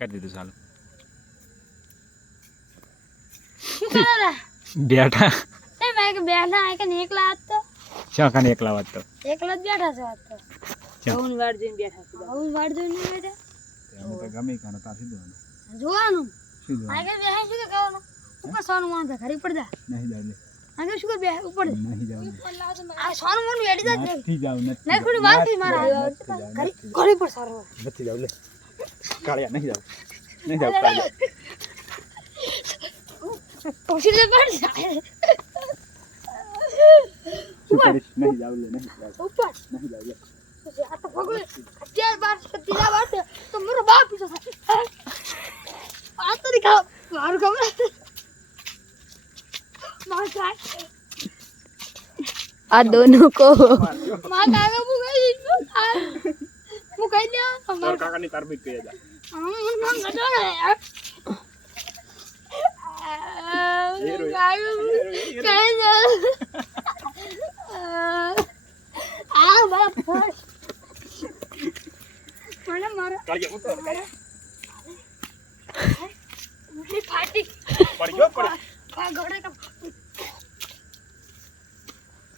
કરી દીધું ચાલુ. શું કરો રા? બેઠા એ મેં કે બેઠા આ કે એકલા આજ તો શાકાને એકલા વાત તો એકલા જ બેઠા છો આજ તો. જવું વાડ જોઈને બેઠા છે. આવું વાડ જોઈને બેઠા એમાં તો ગમે કાનો તાર સીધું જોવાનું. શું આ કે બેહી શું કે કરવાનું? ઉપર સોનું માં ઘરી પડ જા. નહીં જાવ આ કે શું કે બે ઉપર નહીં જાવ આ સોનું માં વેડી જા. નથી જાવ નહીં ખોડી વાત થઈ મારા ઘરી ઘરી પર સારો નથી જાવ લે કાળિયા નહીં જાવ કાળિયા પછી લે પડ જાય શું કરીશ નહીં જાવ લે નહીં જાવ ઉપર નહીં જાવ લે આ તો ભગવે અત્યાર બાર તીલા બાર તો મારો બાપ પીછો આ તો દેખા મારું ખબર માર કાય આ દોનો કો માર કાકા મુકાઈ દે તાર કાકાની તાર બી કહી જા કાળિયા ઉતર ફાટી પડી ગયો પડી ગોડે